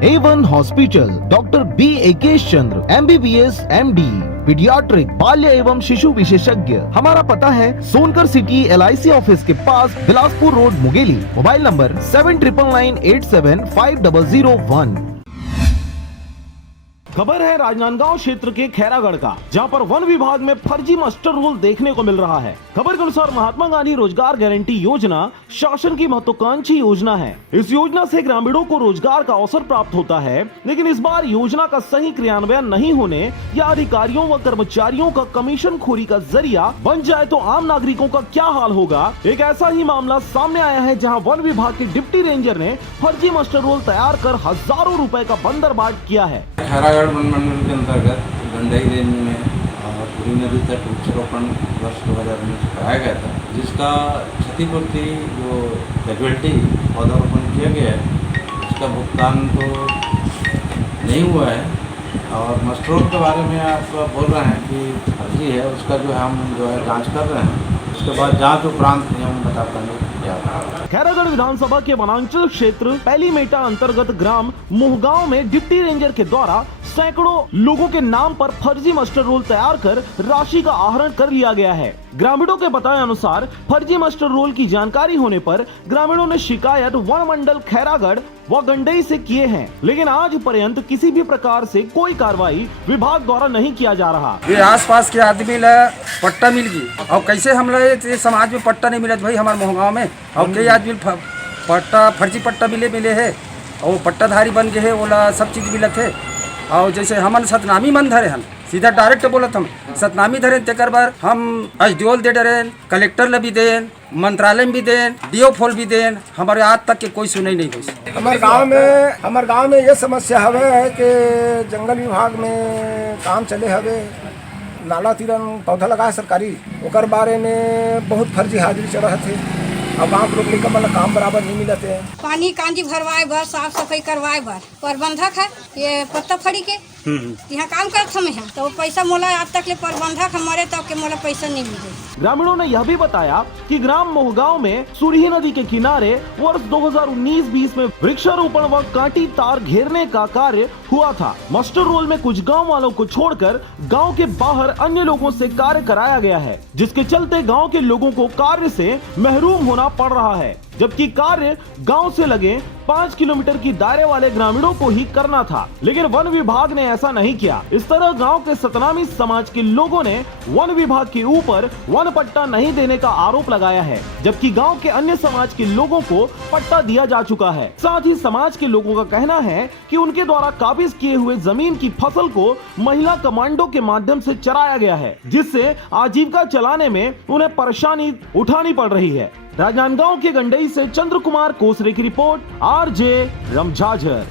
A1 hospital, doctor B एकेश चंद्र, MBBS MD, paediatric, बाल्य एवं शिशु विशेषज्ञ। हमारा पता है सोनकर सिटी LIC ऑफिस के पास, Bilaspur road, Mungeli. Mobile number 7999875001। खबर है राजनांदगांव क्षेत्र के खैरागढ़ का, जहां पर वन विभाग में फर्जी मास्टर रोल देखने को मिल रहा है। खबर के अनुसार महात्मा गांधी रोजगार गारंटी योजना शासन की महत्वाकांक्षी योजना है। इस योजना से ग्रामीणों को रोजगार का अवसर प्राप्त होता है, लेकिन इस बार योजना का सही क्रियान्वयन नहीं होने या अधिकारियों व कर्मचारियों का कमीशन खोरी का जरिया बन जाए तो आम नागरिकों का क्या हाल होगा। एक ऐसा ही मामला सामने आया है, जहाँ वन विभाग के डिप्टी रेंजर ने फर्जी मास्टर रोल तैयार कर हजारों रुपए का बंदरबाट किया है। खैरागढ़ वन मंडल के अंतर्गत गंडई रेंज में पूरी नदी तक वृक्षारोपण वर्ष 2019 कराया गया था, जिसका क्षतिपूर्ति जो कैजुअल्टी पौधारोपण किया गया है उसका भुगतान तो नहीं हुआ है। और मास्टर रोल के बारे में आप बोल रहे हैं कि फर्जी है, उसका जो है हम जांच कर रहे हैं। उसके बाद जांच उपरांत हम बता पाएंगे क्या। खैरागढ़ विधानसभा के वनांचल क्षेत्र पहली मेटा अंतर्गत ग्राम मुहगांव में डिप्टी रेंजर के द्वारा सैकड़ों लोगों के नाम पर फर्जी मास्टर रोल तैयार कर राशि का आहरण कर लिया गया है। ग्रामीणों के बताए अनुसार फर्जी मास्टर रोल की जानकारी होने पर ग्रामीणों ने शिकायत वन मंडल खैरागढ़ व गंडई से किए हैं, लेकिन आज पर्यंत किसी भी प्रकार से कोई कार्रवाई विभाग द्वारा नहीं किया जा रहा। ये आसपास के आदमी ला पट्टा मिल गई, और कैसे हम लोग समाज में पट्टा नहीं मिला भाई हमारे मोहगांव में, और कई आदमी पट्टा फर्जी पट्टा मिले है, और पट्टाधारी बन गए है, बोला सब चीज मिलत है। और जैसे हमन सतनामी मन धरे, हम सीधा डायरेक्ट बोलत हम सतनामी धरे, तेकर बार हम SDO दे डरेन, कलेक्टर ला भी देन, मंत्रालय में भी देन, DO फॉल भी देन, हमारे आज तक के कोई सुनाई नहीं हुई। हमारे गांव में ये समस्या हवे कि जंगल विभाग में काम चले हवे, नाला तीरन पौधा लगाए सरकारी, ओकर बारे में बहुत फर्जी हाजिरी चढ़त है। अब गाँव के लोग निकल काम बराबर नहीं मिलते हैं। पानी कांजी भरवाए भर, साफ सफाई करवाए भर प्रबंधक है ये पत्ता फड़ी के यहाँ काम करते हम हैं, तो पैसा मोला आज तक ले प्रबंधक हमारे तक के मोला पैसा नहीं मिले। ग्रामीणों ने यह भी बताया कि ग्राम मोहगांव में सूर्य नदी के किनारे वर्ष 2019-20 में वृक्षारोपण व कांटी तार घेरने का कार्य हुआ था। मास्टर रोल में कुछ गांव वालों को छोड़कर गांव के बाहर अन्य लोगों से कार्य कराया गया है, जिसके चलते गांव के लोगों को कार्य से महरूम होना पड़ रहा है, जबकि कार्य गांव से लगे 5 किलोमीटर की दायरे वाले ग्रामीणों को ही करना था, लेकिन वन विभाग ने ऐसा नहीं किया। इस तरह गांव के सतनामी समाज के लोगों ने वन विभाग के ऊपर वन पट्टा नहीं देने का आरोप लगाया है, जबकि गांव के अन्य समाज के लोगों को पट्टा दिया जा चुका है। साथ ही समाज के लोगों का कहना है कि उनके द्वारा काबिज किए हुए जमीन की फसल को महिला कमांडो के माध्यम से चराया गया है, जिससे आजीविका चलाने में उन्हें परेशानी उठानी पड़ रही है। राजनांदगांव के गंडई से चंद्र कुमार कोसरे की रिपोर्ट, RJ रमझाझर।